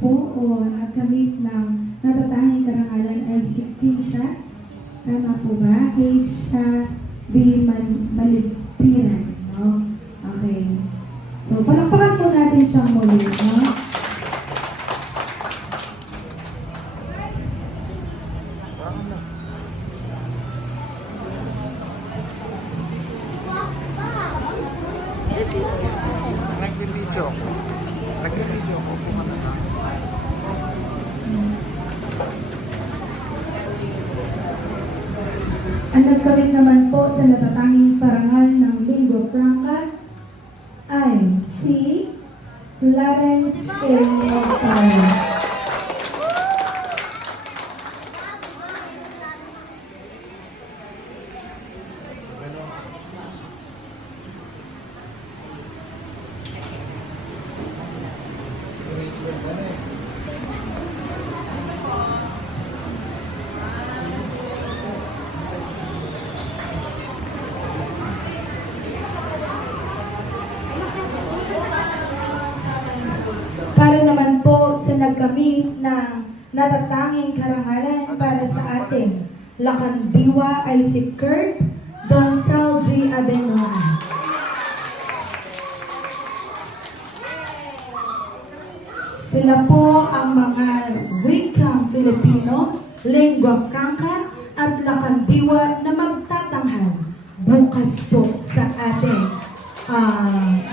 po o nagkamit ng natatanging karangalan ay si Keisha. Tama po ba? Keisha B. Malipiran. No? Okay. So, palakpakan po natin siyang muli. No? Nag-video ko. Nag-video ko. Ang nagkamit naman po sa natatanging parangal ng lingua franca ay si Clarence A. Mortaro. Para naman po sa nagkamit ng natatanging karangalan para sa ating lakandiwa ay si Kurt Donsal G. Abenua. Sila po ang mga wikang Filipino, lingua franca at lakandiwa na magtatanghal bukas po sa ating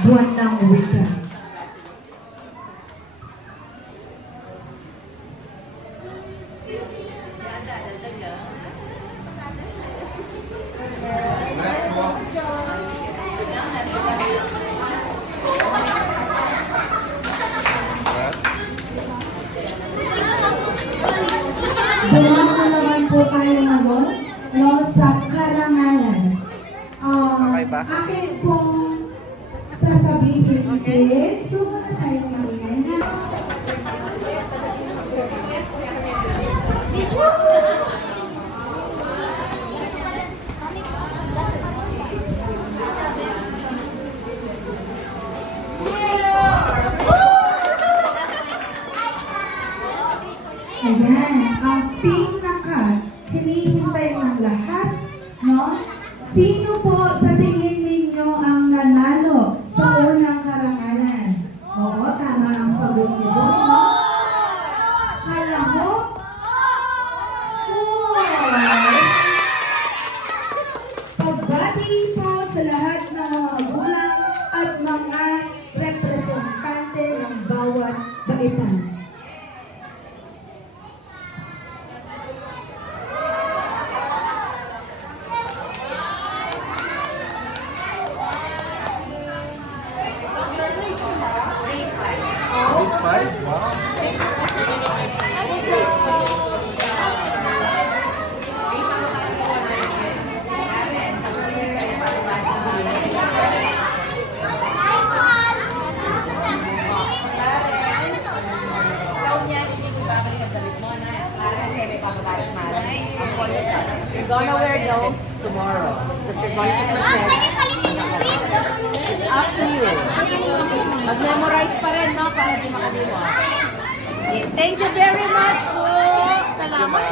buwan ng wika. Dumako naman po tayo ngayon, no, sa karangalan. Okay ba? Akin pong sasabihin ulit. So, muna tayo maingay na. Ayan, ang pinaka hinihintay ng lahat, no? Sino po sa tingin ninyo ang nanalo sa unang karangalan? Oo, tama ang sagot niyo doon, no? Kala mo? Pagbati po sa lahat ng mga magulang at mga representante ng bawat baitan. You're gonna wear those tomorrow. Because you're going to present. It's up to you. Mag-memorize pa rin, no? Para di makalimutan. Thank you very much po. Salamat.